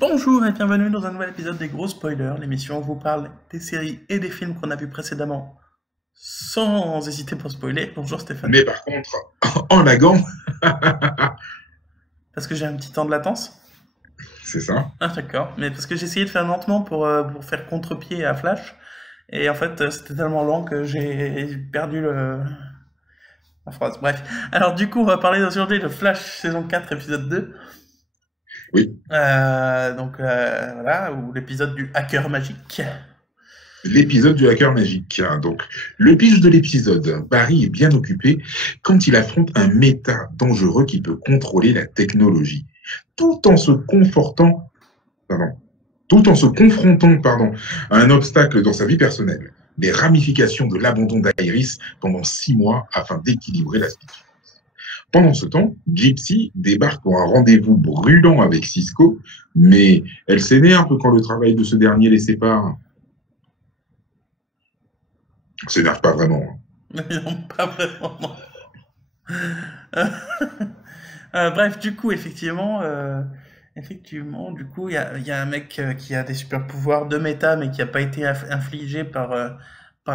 Bonjour et bienvenue dans un nouvel épisode des Gros Spoilers, l'émission où on vous parle des séries et des films qu'on a vus précédemment sans hésiter pour spoiler. Bonjour Stéphane. Mais par contre, en laguant, Parce que j'ai un petit temps de latence. c'est ça. Ah d'accord, mais parce que j'ai essayé de faire lentement pour faire contre-pied à Flash. Et en fait, c'était tellement lent que j'ai perdu la phrase. Bref. Alors du coup, on va parler aujourd'hui de Flash saison 4 épisode 2. Oui, Voilà, ou l'épisode du hacker magique. l'épisode du hacker magique. Donc, le pitch de l'épisode, Barry est bien occupé quand il affronte un méta dangereux qui peut contrôler la technologie, tout en se confortant, pardon, tout en se confrontant, à un obstacle dans sa vie personnelle, les ramifications de l'abandon d'Iris pendant 6 mois afin d'équilibrer la situation. Pendant ce temps, Gypsy débarque pour un rendez-vous brûlant avec Cisco, mais elle s'énerve quand le travail de ce dernier les sépare. Elle s'énerve pas vraiment. Non, pas vraiment, non. Bref, du coup, effectivement, du coup, il y a un mec qui a des super pouvoirs de méta, mais qui n'a pas été infligé par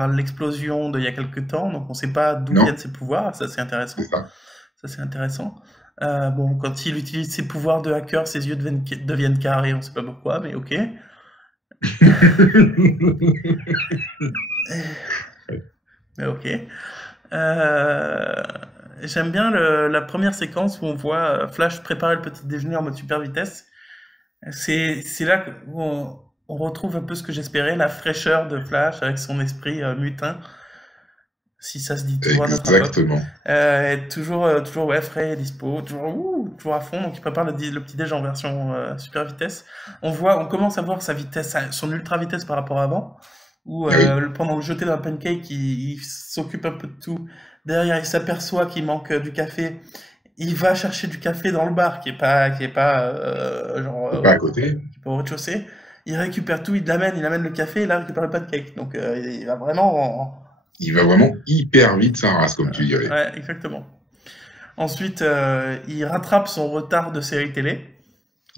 l'explosion d'il y a quelques temps, donc on ne sait pas d'où Non, viennent ses pouvoirs, ça c'est c'est intéressant. ça. Ça c'est intéressant. Bon, quand il utilise ses pouvoirs de hacker, ses yeux deviennent carrés, on ne sait pas pourquoi, mais ok. Mais ok. Euh, J'aime bien la première séquence où on voit Flash préparer le petit déjeuner en mode super vitesse. C'est là où on retrouve un peu ce que j'espérais, la fraîcheur de Flash avec son esprit mutin, si ça se dit toujours à notre époque. Exactement. Être toujours ouais, frais, dispo, toujours à fond. Donc il prépare le petit déj en version super vitesse. On commence à voir sa vitesse, son ultra vitesse par rapport à avant, où Ah oui, pendant le jeté d'un pancake, il s'occupe un peu de tout. Derrière, il s'aperçoit qu'il manque du café. Il va chercher du café dans le bar, qui est pas c'est pas à côté. qui est pas au rez-de-chaussée. Il récupère tout, il amène le café, et là, il récupère le pancake. Donc, il va vraiment Il va vraiment hyper vite, sa race, comme tu dirais. Ouais, exactement. Ensuite, il rattrape son retard de série télé.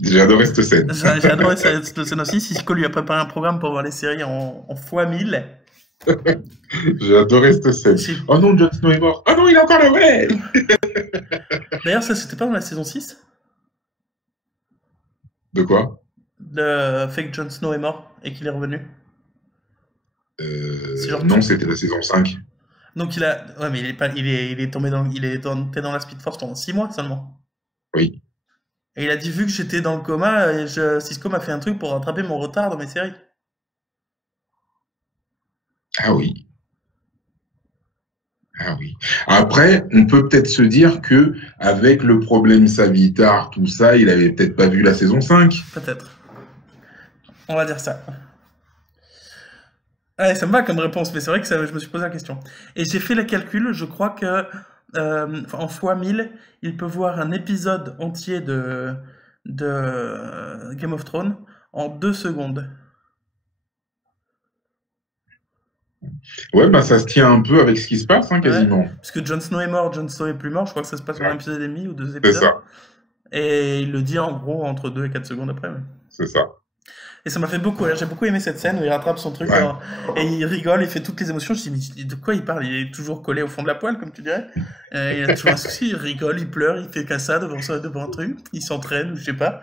J'ai adoré cette scène. J'ai adoré cette scène aussi. Cisco lui a préparé un programme pour voir les séries en fois 1000. J'ai adoré cette scène. J'ai- Oh non, Jon Snow est mort. Oh non, il est encore là, ouais. D'ailleurs, ça, c'était pas dans la saison 6. De quoi? Le fait que Jon Snow est mort et qu'il est revenu. C'est genre tout. Non, c'était la saison 5. Donc ouais, mais il est pas, il est tombé dans la Speed Force pendant 6 mois seulement. Oui. Et il a dit, vu que j'étais dans le coma, Cisco m'a fait un truc pour rattraper mon retard dans mes séries. Ah oui. Ah oui. Après, on peut peut-être se dire que avec le problème Savitar, tout ça, il avait peut-être pas vu la saison 5. Peut-être. On va dire ça. Ouais, ça me va comme réponse, mais c'est vrai que je me suis posé la question. Et j'ai fait le calcul, je crois que en fois 1000, il peut voir un épisode entier de Game of Thrones en 2 secondes. Ouais, bah ça se tient un peu avec ce qui se passe, hein, Ouais, quasiment. puisque Jon Snow est mort, Jon Snow est plus mort, je crois que ça se passe en un Ouais, épisode et demi ou 2 c'est épisodes. ça, Et il le dit en gros entre 2 et 4 secondes après. Ouais. c'est ça. Et ça m'a fait beaucoup rire, j'ai beaucoup aimé cette scène où il rattrape son truc Ouais. et il rigole, il fait toutes les émotions. Je me suis dit, mais de quoi il parle? Il est toujours collé au fond de la poêle, comme tu dirais. Il a toujours un souci, il rigole, il pleure, il fait qu'à ça devant un truc, il s'entraîne, ou je sais pas.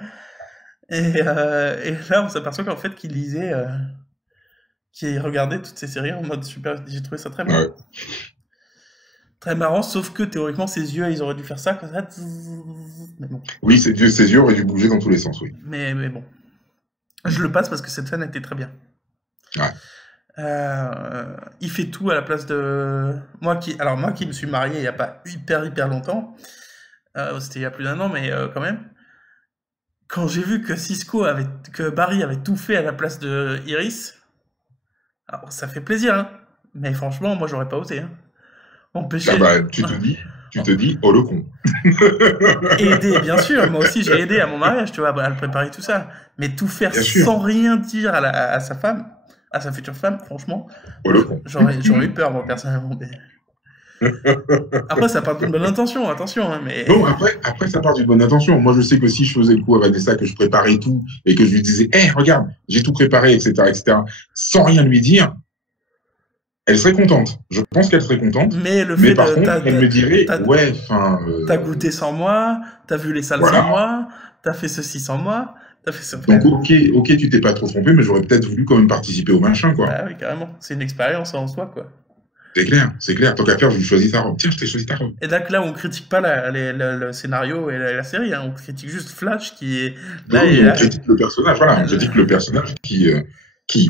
Et là, on s'aperçoit qu'en fait, qu'il regardait toutes ces séries en mode super. J'ai trouvé ça très marrant. Ouais. Très marrant, sauf que théoriquement, ses yeux, ils auraient dû faire ça, comme ça. Mais bon. Oui, ses yeux auraient dû bouger dans tous les sens, oui. Mais bon. Je le passe parce que cette scène était très bien. Ouais. Il fait tout à la place de moi qui me suis marié il n'y a pas hyper longtemps, c'était il y a plus d'1 an, mais quand même. Quand j'ai vu que Barry avait tout fait à la place de Iris, alors ça fait plaisir, hein. Mais franchement, moi j'aurais pas osé, hein. Ah Empêcher, bah, tu te dis, oh le con. aider, bien sûr. Moi aussi j'ai aidé à mon mariage, tu vois, à le préparer tout ça. Mais tout faire Bien sûr, sans rien dire à sa femme, à sa future femme, franchement, oh moi le con. j'aurais eu peur moi personnellement. Après, ça part d'une bonne intention, attention, hein, mais... Non, après, ça part d'une bonne intention. Moi, je sais que si je faisais le coup à Vanessa, que je préparais tout, et que je lui disais, hé, regarde, j'ai tout préparé, etc., sans rien lui dire, elle serait contente. Je pense qu'elle serait contente. Mais le Mais fait par de... contre, elle me dirait, t'as- ouais, enfin, T'as goûté sans moi, t'as vu les salles sans voilà. moi, t'as fait ceci sans moi, t'as fait ça. Donc, ok, tu t'es pas trop trompé, mais j'aurais peut-être voulu quand même participer au machin, quoi. Bah oui, carrément. C'est une expérience en soi, quoi. C'est clair. Tant qu'à faire, je lui choisis ta robe. Tiens, je t'ai choisi ta robe. Et là, on critique pas le scénario et la série, hein. On critique juste Flash qui est là Non, et on là. critique le personnage, voilà. Je dis que le personnage qui,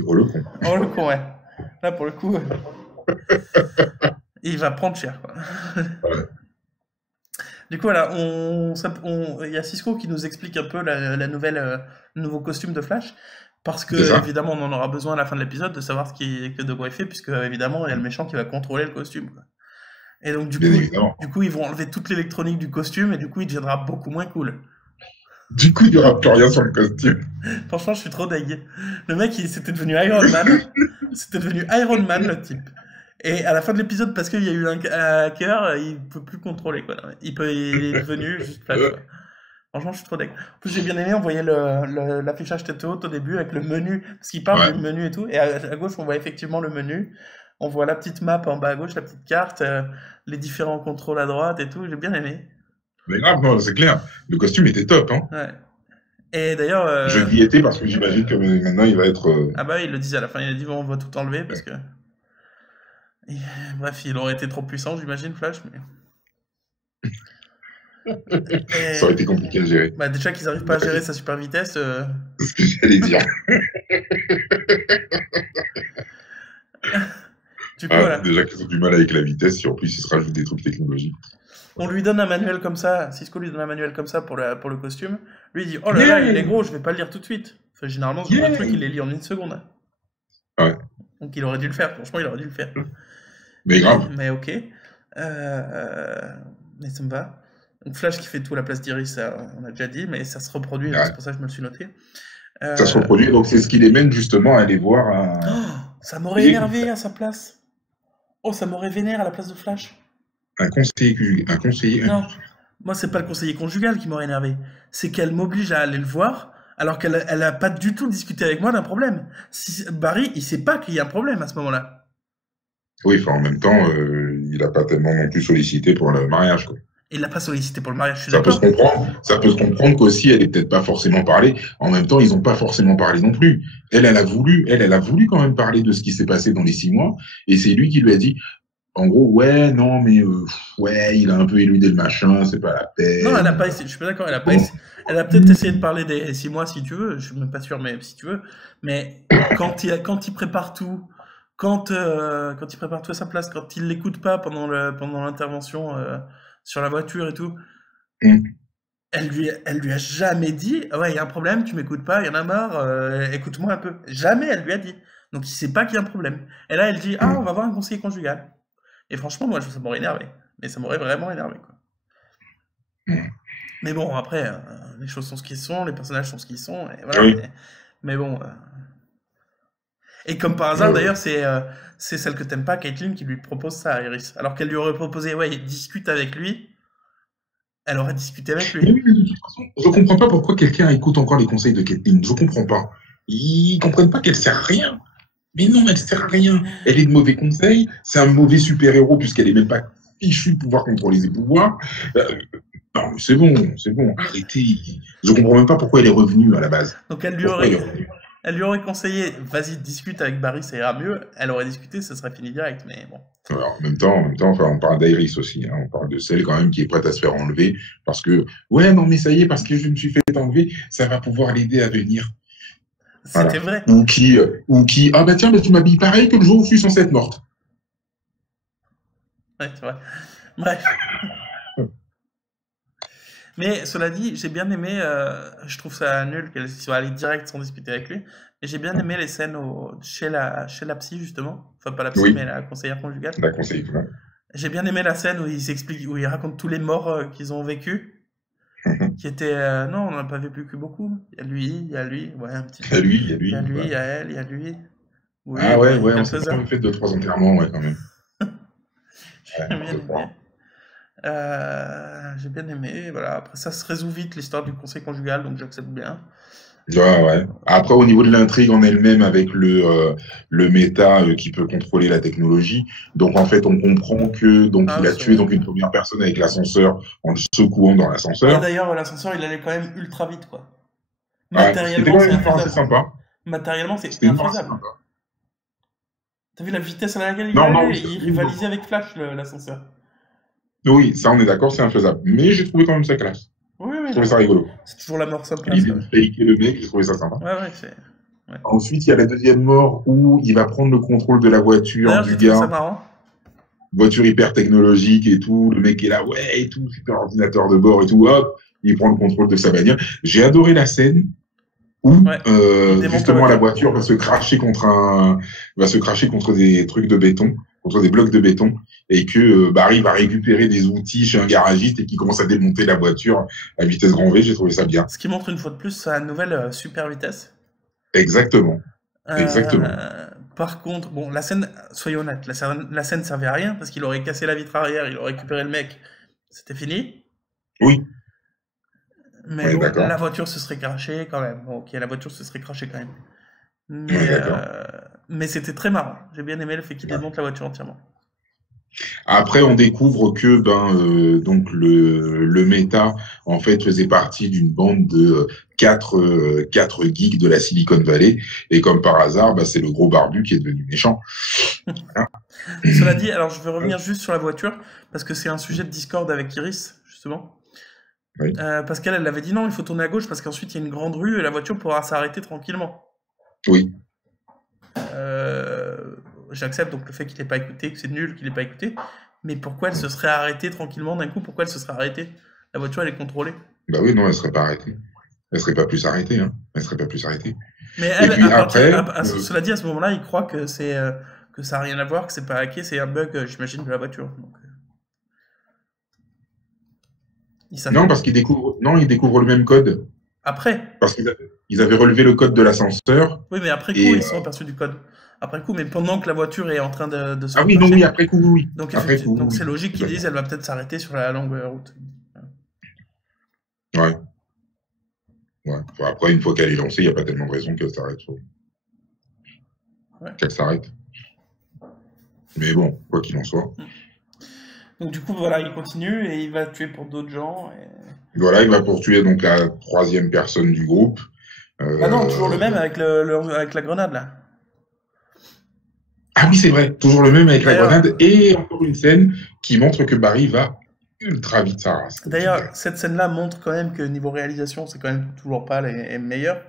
oh le con. Oh le con, ouais. Là, pour le coup, il va prendre cher, quoi. Ouais. Du coup, voilà, il y a Cisco qui nous explique un peu le nouveau costume de Flash. Parce que, C'est ça. évidemment, on en aura besoin à la fin de l'épisode de savoir de quoi il fait, puisque, évidemment, il y a le méchant qui va contrôler le costume, quoi. Et donc, Bien évidemment. du coup, ils vont enlever toute l'électronique du costume, et du coup, il deviendra beaucoup moins cool. Du coup, il n'y aura plus rien sur le costume. Franchement, je suis trop deg. Le mec, c'était devenu Iron Man. C'était devenu Iron Man, le type. Et à la fin de l'épisode, parce qu'il y a eu un hacker, il peut plus contrôler, quoi. Il est devenu juste Flash, quoi. Franchement, je suis trop deg. En plus, j'ai bien aimé, on voyait l'affichage tête haute au début avec le menu, parce qu'il parle Ouais. du menu et tout. Et à gauche, on voit effectivement le menu. On voit la petite map en bas à gauche, la petite carte, les différents contrôles à droite et tout. J'ai bien aimé. Mais grave, non, c'est clair. Le costume était top, hein. Ouais. Et d'ailleurs, Je y étais parce que j'imagine que maintenant, il va être... ah bah oui, il le disait à la fin, il a dit bon, on va tout enlever parce que... Et, bref, il aurait été trop puissant, j'imagine, Flash, mais... Et... Ça aurait été compliqué à gérer. Bah déjà qu'ils n'arrivent pas à gérer sa super vitesse... C'est ce que j'allais dire. Du coup, voilà. Déjà qu'ils ont du mal avec la vitesse, si en plus il se rajoute des trucs technologiques. On lui donne un manuel comme ça, Cisco lui donne un manuel comme ça pour le costume. Lui, il dit, oh là là, il est gros, je vais pas le lire tout de suite. Enfin, généralement, ce genre de truc, il les lit en une seconde. Ouais. Donc il aurait dû le faire, franchement, il aurait dû le faire. Mais grave. Mais ok. Mais ça me va. Donc Flash qui fait tout à la place d'Iris, on a déjà dit, mais ça se reproduit, donc c'est pour ça que je me le suis noté. Ça se reproduit, donc c'est ce qui les mène justement à aller voir un... Oh, ça m'aurait énervé à sa place. Oh, ça m'aurait vénère à la place de Flash. Un conseiller... Non, moi c'est pas le conseiller conjugal qui m'aurait énervé. C'est qu'elle m'oblige à aller le voir, alors qu'elle a pas du tout discuté avec moi d'un problème. Barry, il sait pas qu'il y a un problème à ce moment-là. Oui, enfin en même temps, il a pas tellement non plus sollicité pour le mariage, quoi. Il l'a pas sollicité pour le mariage, je suis Ça peut d'accord. se comprendre. Ça peut se comprendre qu'aussi, elle est peut-être pas forcément parlé. En même temps, ils ont pas forcément parlé non plus. Elle a voulu quand même parler de ce qui s'est passé dans les 6 mois. Et c'est lui qui lui a dit, en gros, ouais, non, mais ouais, il a un peu éludé le machin, c'est pas la peine. Non, elle a pas essayé, je suis pas d'accord, elle a pas essayé. Elle a peut-être essayé de parler des 6 mois si tu veux, je suis même pas sûr, mais si tu veux. Mais quand il prépare tout, quand il prépare tout à sa place, quand il l'écoute pas pendant l'intervention sur la voiture et tout, elle lui a jamais dit, ah ouais, il y a un problème, tu m'écoutes pas, il y en a marre, écoute-moi un peu. Jamais elle lui a dit. Donc il sait pas qu'il y a un problème. Et là, elle dit, ah, on va voir un conseiller conjugal. Et franchement, moi, ça m'aurait énervé. Mais ça m'aurait vraiment énervé, quoi. Mais bon, après, les choses sont ce qu'ils sont, les personnages sont ce qu'ils sont, et voilà. Oui. Mais bon. Et comme par hasard, d'ailleurs, c'est celle que t'aimes pas, Caitlyn, qui lui propose ça à Iris. Alors qu'elle lui aurait proposé, ouais, discute avec lui. Elle aurait discuté avec lui. Mais de toute façon, je comprends pas pourquoi quelqu'un écoute encore les conseils de Caitlyn. Je comprends pas. Ils comprennent pas qu'elle sert à rien. Mais non, elle sert à rien. Elle est de mauvais conseils. C'est un mauvais super-héros puisqu'elle est même pas fichue de pouvoir contrôler ses pouvoirs. Non, c'est bon. Arrêtez. Je comprends même pas pourquoi elle est revenue à la base. Donc elle lui aurait conseillé, vas-y, discute avec Barry, ça ira mieux. Elle aurait discuté, ça serait fini direct, mais bon. Alors, en même temps, enfin, on parle d'Iris aussi. Hein. On parle de celle quand même qui est prête à se faire enlever parce que, ouais, non, mais ça y est, parce que je me suis fait enlever, ça va pouvoir l'aider à venir. C'était vrai. Ou qui, ah bah tiens, tu m'habilles pareil que le jour où je suis censée être morte. Ouais, c'est vrai. Bref. Mais cela dit, j'ai bien aimé, je trouve ça nul qu'elle soit allée direct sans discuter avec lui, et j'ai bien aimé les scènes chez la psy, justement. Enfin, pas la psy, mais la conseillère conjugale. La conseillère, ouais. J'ai bien aimé la scène où où il raconte tous les morts qu'ils ont vécu. Qui étaient, non, on n'a pas vécu beaucoup. Il y a lui, ouais, un petit peu. Il y a lui. Il y a elle, il y a lui. Oui, ah ouais, on s'est quand même fait 2-3 enterrements, ouais, quand même. Ouais, J'ai bien je aimé. crois. J'ai bien aimé, voilà. Après, ça se résout vite, l'histoire du conseil conjugal, donc j'accepte bien. Ouais, ouais. Après, au niveau de l'intrigue en elle-même, avec le méta qui peut contrôler la technologie, donc en fait, on comprend que donc Ah, il a c'est tué vrai. donc une première personne avec l'ascenseur en le secouant dans Ouais, l'ascenseur. d'ailleurs, l'ascenseur, il allait quand même ultra vite, quoi. Ouais, c'était Matériellement, quand c'est même une fin assez infaisable. sympa. Matériellement, c'est C'était une fin assez infaisable. sympa. T'as vu la vitesse à laquelle il Non, non, allait? Il oui, non. rivalisait avec Flash, l'ascenseur. Oui, ça, on est d'accord, c'est infaisable. Mais j'ai trouvé quand même ça classe. Oui, Je oui, trouvais non, ça mais rigolo. c'est toujours la mort sympa, L'idée ça, de ouais. faker le mec, j'ai trouvé ça sympa. Ouais, ouais, c'est... Ouais. Ensuite, il y a la deuxième mort où il va prendre le contrôle de la voiture D'ailleurs, du j'ai trouvé ça gars, marrant. voiture hyper technologique et tout, le mec est là, ouais, et tout, super ordinateur de bord et tout, hop, il prend le contrôle de sa bagnole. J'ai adoré la scène où Ouais, il démonte la justement la voiture. voiture va se cracher contre des trucs de béton, contre des blocs de béton, et que Barry va récupérer des outils chez un garagiste et qui commence à démonter la voiture à vitesse grand V. J'ai trouvé ça bien. Ce qui montre une fois de plus sa nouvelle super vitesse. Exactement, exactement. Par contre, bon, la scène, soyons honnêtes, la scène servait à rien parce qu'il aurait cassé la vitre arrière, il aurait récupéré le mec, c'était fini. Oui, Mais on est bon, d'accord. la voiture se serait crashée quand même. Bon, ok, la voiture se serait crashée quand même. On est Mais, d'accord. mais c'était très marrant. J'ai bien aimé le fait qu'il démonte la voiture entièrement. Après, on découvre que donc le méta en fait faisait partie d'une bande de quatre geeks de la Silicon Valley et comme par hasard, c'est le gros barbu qui est devenu méchant. Hein. Cela dit, alors je veux revenir juste sur la voiture parce que c'est un sujet de Discord avec Iris, justement. Oui. Parce qu'elle, elle avait dit non, il faut tourner à gauche parce qu'ensuite il y a une grande rue et la voiture pourra s'arrêter tranquillement. Oui. Euh, J'accepte donc le fait qu'il n'ait pas écouté, que c'est nul qu'il n'ait pas écouté. Mais pourquoi elle se serait arrêtée tranquillement d'un coup? Pourquoi elle se serait arrêtée? La voiture, elle est contrôlée. Bah oui, non, elle serait pas arrêtée. Elle serait pas plus arrêtée, hein. Elle serait pas plus arrêtée. Mais Et elle, puis après, cela dit, à ce moment-là, il croit que c'est que ça n'a rien à voir, que c'est pas hacké, c'est un bug, j'imagine, de la voiture. Donc, il savait. non, parce il découvre le même code. Après, Parce ils avaient relevé le code de l'ascenseur. oui, mais après coup, Et ils se sont aperçus du code. Après coup, mais pendant que la voiture est en train de se ah oui, non, oui, recracher. après coup, oui. Donc, Après effectivement, coup, donc c'est oui. logique qu'ils disent Totalement. elle va peut-être s'arrêter sur la longue route. Ouais. Ouais. Enfin, après, une fois qu'elle est lancée, il n'y a pas tellement de raison qu'elle s'arrête. Ouais. Qu'elle s'arrête. Mais bon, quoi qu'il en soit. Donc du coup, voilà, il continue et il va tuer pour d'autres gens. Voilà, il va poursuivre donc la troisième personne du groupe. Ah non, toujours le même Euh, avec, avec la grenade, là. Ah oui, c'est vrai, toujours le même avec la D'ailleurs, grenade. Et encore une scène qui montre que Barry va ultra vite sa race. d'ailleurs, cette scène-là montre quand même que niveau réalisation, c'est quand même toujours pas les meilleurs.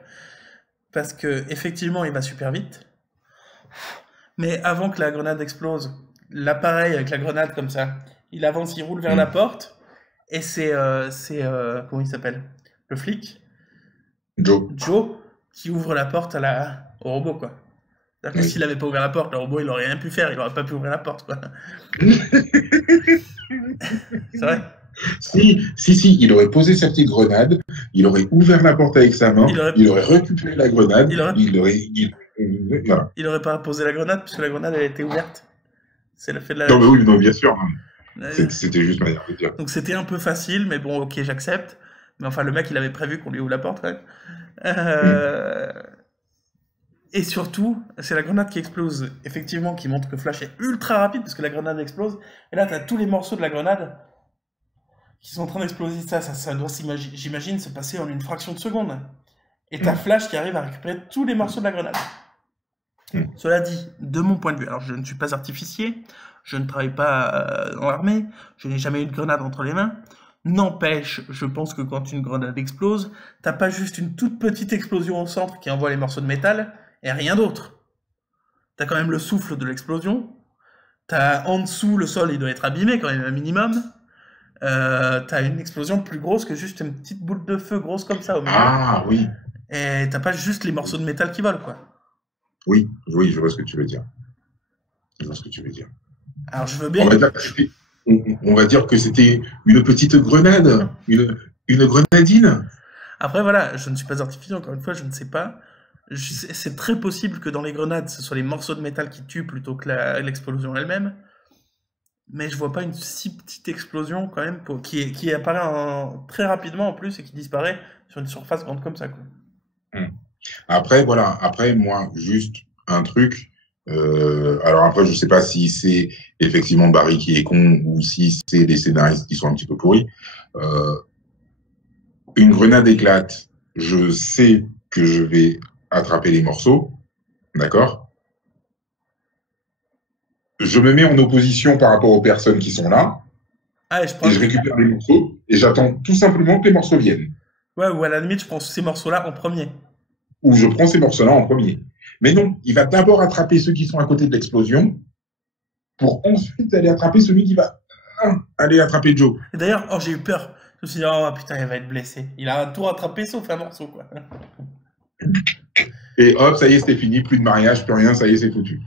Parce que effectivement, il va super vite. Mais avant que la grenade explose, l'appareil avec la grenade comme ça, il avance, il roule vers la porte. Et comment il s'appelle? Le flic, Joe. Joe, qui ouvre la porte au robot, quoi. C'est-à-dire que Oui. s'il avait pas ouvert la porte, le robot, il aurait rien pu faire, il aurait pas pu ouvrir la porte, quoi. C'est vrai. Si, il aurait posé sa petite grenade, il aurait ouvert la porte avec sa main, Il aurait, il aurait récupéré la grenade, il aurait, voilà. il aurait pas posé la grenade puisque la grenade, elle était ouverte. C'est le fait de Non, mais oui, non, bien sûr. euh, C'était juste ma manière de dire. Donc c'était un peu facile, mais bon, ok, j'accepte. Mais enfin, le mec, il avait prévu qu'on lui ouvre la porte, quand même. Mm. Euh, Et surtout, c'est la grenade qui explose, effectivement, qui montre que Flash est ultra rapide parce que la grenade explose. Et là, t'as tous les morceaux de la grenade qui sont en train d'exploser. Ça doit, j'imagine, se passer en une fraction de seconde. Et t'as Flash qui arrive à récupérer tous les morceaux de la grenade. Mm. Cela dit, de mon point de vue, alors je ne suis pas artificier, je ne travaille pas dans l'armée, je n'ai jamais eu de grenade entre les mains. N'empêche, je pense que quand une grenade explose, t'as pas juste une toute petite explosion au centre qui envoie les morceaux de métal et rien d'autre. T'as quand même le souffle de l'explosion. T'as en dessous, le sol, il doit être abîmé quand même un minimum. T'as une explosion plus grosse que juste une petite boule de feu grosse comme ça au milieu. Ah oui, Et t'as pas juste les morceaux de métal qui volent, quoi. oui, je vois ce que tu veux dire. Je vois ce que tu veux dire. Alors je veux On bien... va dire que c'était, on va dire que c'était une petite grenade, une grenadine. Après, voilà, je ne suis pas artificiel, encore une fois, je ne sais pas. C'est très possible que dans les grenades, ce soit les morceaux de métal qui tuent plutôt que l'explosion elle-même. mais je vois pas une si petite explosion quand même qui apparaît très rapidement en plus et qui disparaît sur une surface grande comme ça, quoi. Hmm. Après, voilà. Après, moi, juste un truc. Alors après, je sais pas si c'est effectivement Barry qui est con ou si c'est les scénaristes qui sont un petit peu pourris. Euh, une grenade éclate. Je sais que je vais attraper les morceaux. D'accord? Je me mets en opposition par rapport aux personnes qui sont là Ah, et je et prends. je récupère les morceaux et j'attends tout simplement que les morceaux viennent. Ouais, ou à la limite, je prends ces morceaux-là en premier. Ou je prends ces morceaux-là en premier. Mais non, il va d'abord attraper ceux qui sont à côté de l'explosion pour ensuite aller attraper celui qui va aller attraper Joe. Et d'ailleurs, oh, j'ai eu peur. Je me suis dit, oh putain, il va être blessé. Il a tout rattrapé sauf un morceau, quoi. Et hop, ça y est, c'était fini, plus de mariage, plus rien, ça y est, c'est foutu.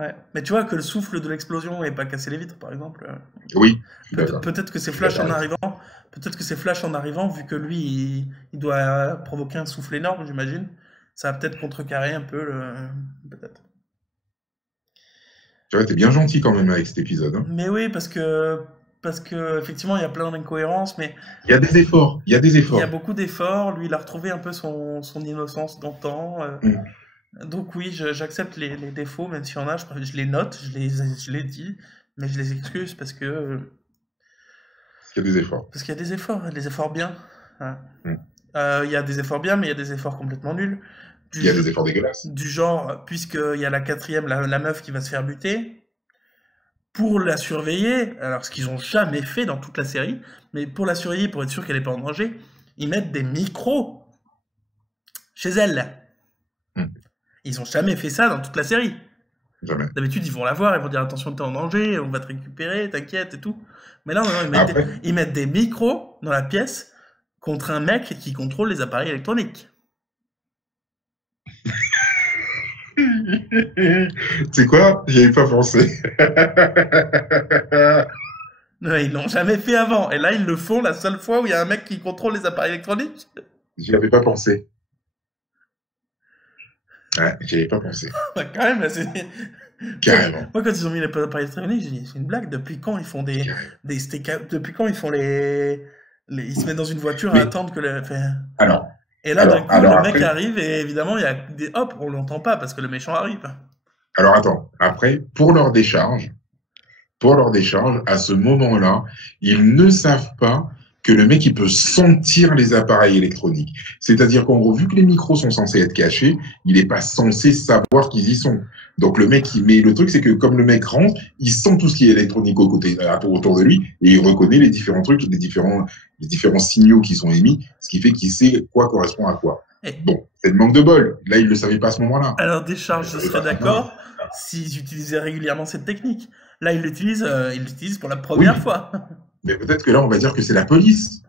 Ouais. Mais tu vois que le souffle de l'explosion n'ait pas cassé les vitres, par exemple. Oui, je suis d'accord. Peut-être que c'est Je suis Flash d'accord en avec ça. arrivant. Peut-être que c'est Flash en arrivant, vu que lui, il doit provoquer un souffle énorme, j'imagine. Ça va peut-être contrecarrer un peu le. Peut-être. Tu vois, t'es bien gentil quand même avec cet épisode. Hein. Mais oui, parce que effectivement, il y a plein d'incohérences, mais Il y a des efforts, il y a des il y a efforts. beaucoup d'efforts. Lui, il a retrouvé un peu son innocence d'antan. Mm. Donc oui, j'accepte les défauts, même s'il y en a, je les note, je les dis, mais je les excuse Il y a des efforts. parce qu'il y a des efforts bien. Hein. Mm. Il y a des efforts bien, mais il y a des efforts complètement nuls. Il y a Du, des efforts dégueulasses. du genre, puisqu'il y a la quatrième, la meuf qui va se faire buter, pour la surveiller, alors ce qu'ils ont jamais fait dans toute la série, mais pour la surveiller, pour être sûr qu'elle n'est pas en danger, ils mettent des micros chez elle. Mm. Ils ont jamais fait ça dans toute la série. Jamais. D'habitude, ils vont la voir, ils vont dire attention, t'es en danger, on va te récupérer, t'inquiète et tout. Mais là, non, Après, ils mettent des micros dans la pièce contre un mec qui contrôle les appareils électroniques. tu sais quoi? J'y avais pas pensé. Ouais, ils l'ont jamais fait avant. Et là, ils le font la seule fois où il y a un mec qui contrôle les appareils électroniques. J'y avais pas pensé. Ouais, j'y avais pas pensé. Bah, quand même, là, Carrément. Moi, quand ils ont mis les appareils électroniques, j'ai dit, c'est une blague. Depuis quand ils font Carrément. depuis quand ils font ils se mettent dans une voiture à Mais attendre que le. Enfin, alors, et là, d'un alors, coup, alors le mec après, arrive et évidemment, il y a des hop, on l'entend pas parce que le méchant arrive. alors attends. Après, pour leur décharge, à ce moment-là, ils ne savent pas que le mec, il peut sentir les appareils électroniques. C'est-à-dire qu'en gros, vu que les micros sont censés être cachés, il n'est pas censé savoir qu'ils y sont. Donc mais le truc, c'est que comme le mec rentre, il sent tout ce qui est électronique autour de lui et il reconnaît les différents trucs, les différents signaux qui sont émis, ce qui fait qu'il sait quoi correspond à quoi. Et Bon, c'est le manque de bol. Là, il ne le savait pas à ce moment-là. alors, Il décharge, le je savait serais pas à ce moment-là. d'accord s'ils utilisaient régulièrement cette technique. Là, ils l'utilisent pour la Oui, première fois. mais peut-être que là, on va dire que c'est la police.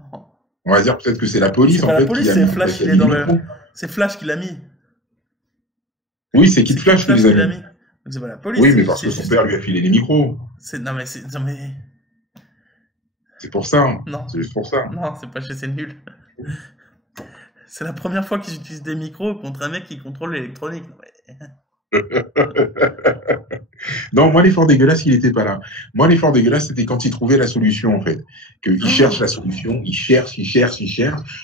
On va dire peut-être que c'est la C'est police, pas en la fait, qui police, a c'est mis, Flash, qui a il est mis le dans le. micro. C'est Flash qui l'a mis. Oui, c'est Kid C'est Kid Flash qui Flash les a qui l'a mis. mis. Donc c'est pas la police, Oui, mais parce c'est que son juste. père lui a filé les micros. Non mais non mais C'est pour ça. Hein. non, C'est juste pour ça. non, c'est nul. C'est la première fois qu'ils utilisent des micros contre un mec qui contrôle l'électronique. Non, mais- Non, moi, l'effort dégueulasse, il n'était pas là. Moi, l'effort dégueulasse, c'était quand il trouvait la solution, en fait. Qu'il cherche la solution, il cherche,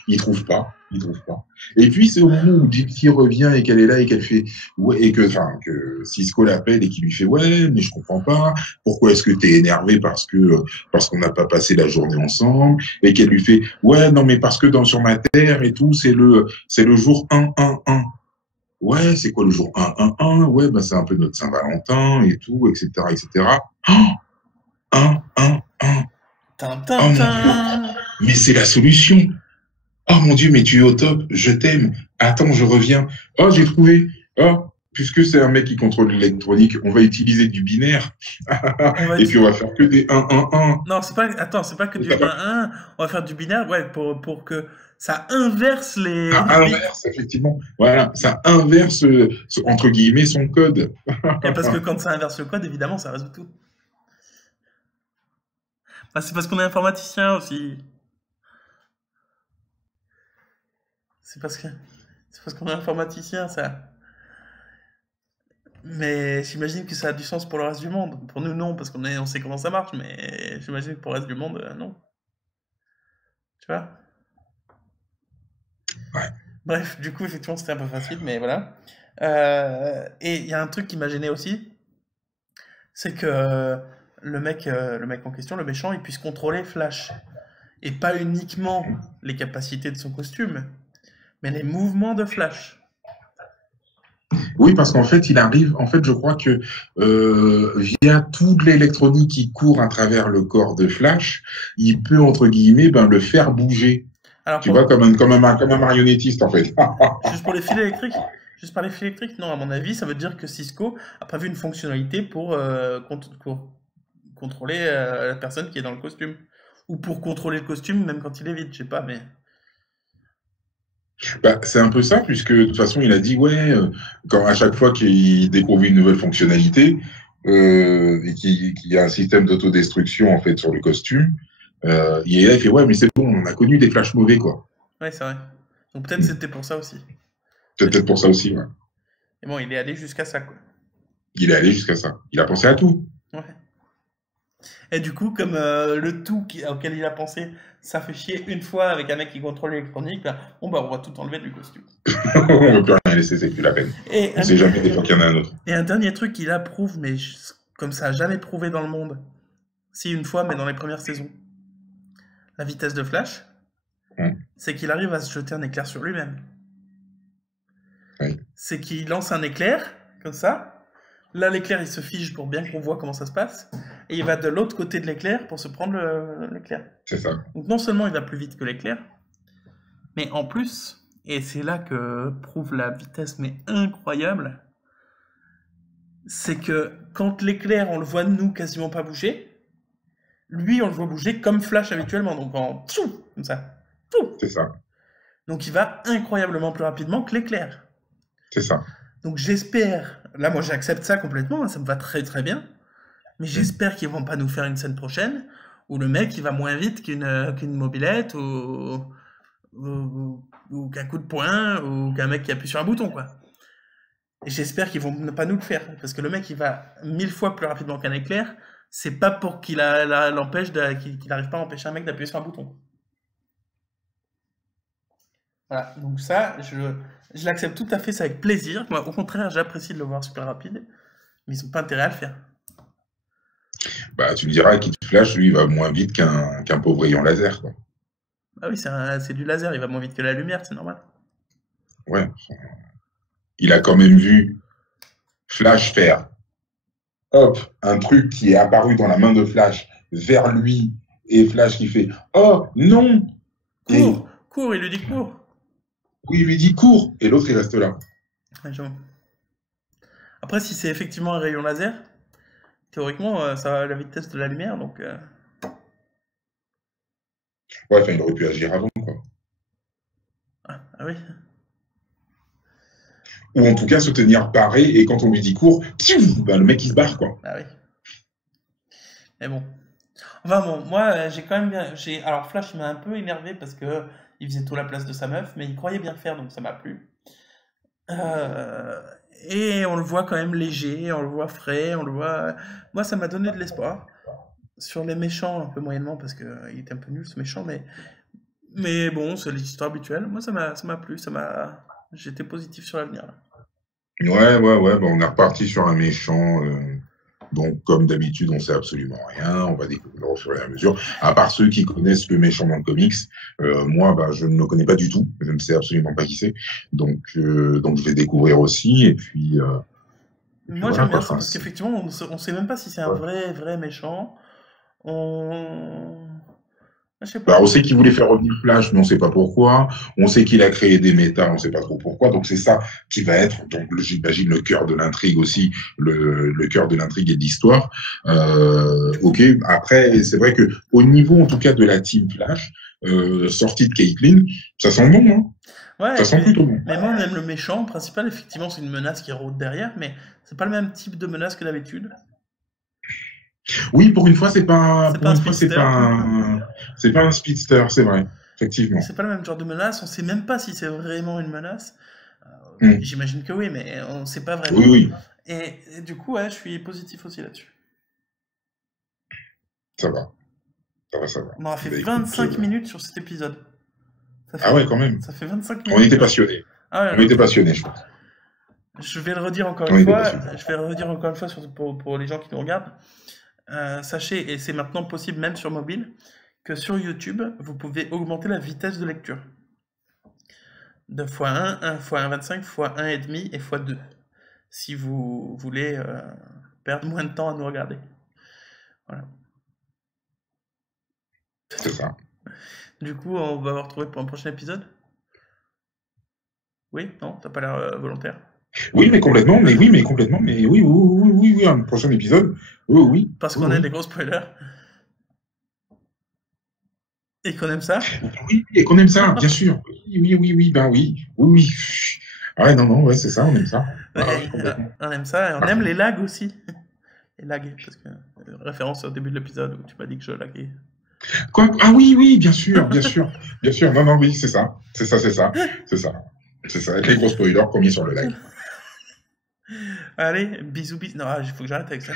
il trouve pas, il trouve pas. Et puis, c'est au moment où Gypsy revient et qu'elle est là et qu'elle fait, ouais, que Cisco l'appelle et qu'il lui fait, ouais, mais je comprends pas, pourquoi est-ce que t'es énervé parce qu'on n'a pas passé la journée ensemble, et qu'elle lui fait, ouais, non, mais parce que sur ma terre et tout, c'est le jour 1-1-1. Ouais, c'est quoi le jour 1-1-1? Ouais, bah, c'est un peu notre Saint-Valentin et tout, etc., etc. Oh, 1-1-1. Tin, Oh tin, mon Dieu, tin. mais c'est la solution. Oh mon Dieu, mais tu es au top, je t'aime. Attends, je reviens. Oh, j'ai trouvé. Oh, puisque c'est un mec qui contrôle l'électronique, on va utiliser du binaire. On va Et puis on utiliser. va faire que des 1-1-1. Non, c'est pas que du Ça 1-1. On va faire du binaire, ouais, pour que ça inverse ça les. inverse, effectivement. Voilà, ça inverse, entre guillemets, son code. Et parce que quand ça inverse le code, évidemment, ça résout tout. Ah, c'est parce qu'on est informaticien aussi. C'est parce que c'est parce qu'on est informaticien, ça. Mais j'imagine que ça a du sens pour le reste du monde. Pour nous, non, parce on sait comment ça marche, mais j'imagine que pour le reste du monde, non. Tu vois? Ouais. Bref, du coup, effectivement, c'était un peu facile, mais voilà. Et il y a un truc qui m'a gêné aussi, c'est que le mec en question, le méchant, il puisse contrôler Flash. Et pas uniquement les capacités de son costume, mais les mouvements de Flash. Oui, parce qu'en fait, il arrive, en fait, je crois que via toute l'électronique qui court à travers le corps de Flash, il peut, entre guillemets, le faire bouger. Alors, Tu vois, comme un marionnettiste, en fait. juste pour les fils électriques? Juste par les fils électriques? Non, à mon avis, ça veut dire que Cisco a prévu une fonctionnalité pour contrôler la personne qui est dans le costume. Ou pour contrôler le costume, même quand il est vide, je sais pas, mais... C'est un peu ça, puisque de toute façon, il a dit, ouais, quand à chaque fois qu'il découvre une nouvelle fonctionnalité, et qu'il y a un système d'autodestruction, en fait, sur le costume, il fait, ouais, mais c'est bon, on a connu des flashs mauvais, quoi. Ouais, c'est vrai. Donc peut-être c'était pour ça aussi. C'est peut-être pour ça aussi, ouais. Et bon, il est allé jusqu'à ça, quoi. Il est allé jusqu'à ça. Il a pensé à tout. Ouais. Et du coup, comme le tout auquel il a pensé, ça fait chier une fois avec un mec qui contrôle l'électronique, là, bon bah on va tout enlever du costume. On ne peut plus rien laisser, c'est plus la peine. On ne sait jamais des fois qu'il y en a un autre. Et un dernier truc qu'il approuve, mais comme ça a jamais prouvé dans le monde. Si, une fois, mais dans les premières saisons. La vitesse de Flash, c'est qu'il arrive à se jeter un éclair sur lui-même. Oui. C'est qu'il lance un éclair, comme ça. Là, l'éclair, il se fige pour bien qu'on voit comment ça se passe. Et il va de l'autre côté de l'éclair pour se prendre l'éclair. C'est ça. Donc non seulement il va plus vite que l'éclair, mais en plus, et c'est là que prouve la vitesse, mais incroyable, c'est que quand l'éclair, on le voit nous quasiment pas bouger, lui, on le voit bouger comme Flash habituellement, donc en tchou, comme ça. Tchou. C'est ça. Donc il va incroyablement plus rapidement que l'éclair. C'est ça. Donc j'espère, là moi j'accepte ça complètement, ça me va très très bien, mais j'espère qu'ils vont pas nous faire une scène prochaine où le mec il va moins vite qu'une mobilette ou qu'un coup de poing ou qu'un mec qui appuie sur un bouton, quoi. Et j'espère qu'ils vont ne pas nous le faire, parce que le mec il va 1000 fois plus rapidement qu'un éclair, c'est pas pour qu'il l'empêche qu'il n'arrive pas à empêcher un mec d'appuyer sur un bouton. Voilà, donc ça, je l'accepte tout à fait, c'est avec plaisir. Moi, au contraire, j'apprécie de le voir super rapide, mais ils n'ont pas intérêt à le faire. Tu me diras qu'il Flash, lui, il va moins vite qu'un pauvre rayon laser, quoi. Ah oui, c'est du laser, il va moins vite que la lumière, c'est normal. Ouais. Il a quand même vu Flash faire, hop, un truc qui est apparu dans la main de Flash vers lui, et Flash qui fait, oh, non! Cours, il lui dit cours. Oui, il lui dit cours, et l'autre, il reste là. Ouais, après, si c'est effectivement un rayon laser, théoriquement, ça a la vitesse de la lumière, donc... Ouais, il aurait pu agir avant, quoi. Ah oui. Ou en tout cas, se tenir paré, et quand on lui dit cours, le mec, il se barre, quoi. Ah oui. Mais bon. Enfin bon, moi, j'ai quand même bien... Alors, Flash, il m'a un peu énervé parce que il faisait tout la place de sa meuf, mais il croyait bien faire, donc ça m'a plu. Et on le voit quand même léger, on le voit frais, on le voit... Moi, ça m'a donné de l'espoir. Sur les méchants, un peu moyennement, parce qu'il était un peu nul, ce méchant, mais bon, c'est l'histoire habituelle. Moi, ça m'a plu, j'étais positif sur l'avenir, là. Ouais, on est reparti sur un méchant... Donc, comme d'habitude, on sait absolument rien. On va découvrir au fur et à mesure. À part ceux qui connaissent le méchant dans le comics, moi, je ne le connais pas du tout. Je ne sais absolument pas qui c'est. Donc, je vais découvrir aussi. Et puis, moi, j'aime bien ça parce qu'effectivement, on sait même pas si c'est un vrai méchant. Je sais pas. On sait qu'il voulait faire revenir Flash, mais on ne sait pas pourquoi. On sait qu'il a créé des méta, on ne sait pas trop pourquoi. Donc c'est ça qui va être, donc j'imagine, le cœur de l'intrigue aussi, le cœur de l'intrigue et de l'histoire. Ok. Après, c'est vrai que au niveau, en tout cas, de la team Flash, sortie de Caitlin, ça sent bon, hein. Ouais, ça sent plutôt bon. Mais moi, même le méchant principal, effectivement, c'est une menace qui rôde derrière, mais c'est pas le même type de menace que d'habitude. Oui, pour une fois, c'est pas un speedster, c'est vrai, effectivement. C'est pas le même genre de menace, on sait même pas si c'est vraiment une menace. J'imagine que oui, mais on sait pas vraiment. Oui. Et du coup, ouais, je suis positif aussi là-dessus. Ça va. Ça va, ça va. On aura fait Bah, écoute, 25 minutes sur cet épisode. Ah ouais, quand même. Ça fait 25 On minutes. était passionnés. Ah ouais, On était passionnés, je pense. je vais le redire encore On une était fois. passionnés. Je vais le redire encore une fois pour les gens qui nous regardent. Sachez, et c'est maintenant possible même sur mobile, que sur YouTube, vous pouvez augmenter la vitesse de lecture. De x1, 1 x 1,25, x 1,5 et x2. Si vous voulez perdre moins de temps à nous regarder. Voilà. C'est ça. Du coup, on va vous retrouver pour un prochain épisode. Oui? Non? T'as pas l'air volontaire? Oui, mais complètement. Mais oui, mais complètement. Mais oui, oui, oui, oui, un prochain épisode. Oui, oui. Parce Oui, qu'on a oui. des gros spoilers. Et qu'on aime ça? Oui, et qu'on aime ça, bien sûr. Oui, oui, oui, oui, ben oui. Oui, oui. Ah ouais, non, non, ouais, c'est ça, on aime ça. Ah, ouais, complètement. On aime ça, et on aime les lags aussi. Les lags, parce que référence au début de l'épisode où tu m'as dit que je laguais. Quoi? Ah oui, oui, bien sûr, bien sûr. Bien sûr. Non, non, oui, c'est ça. C'est ça, c'est ça. C'est ça. C'est ça. Avec les gros spoilers qu'on met sur le live. Allez, bisous, bisous. Non, il faut que j'arrête avec ça.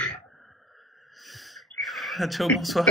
Ciao, bonsoir.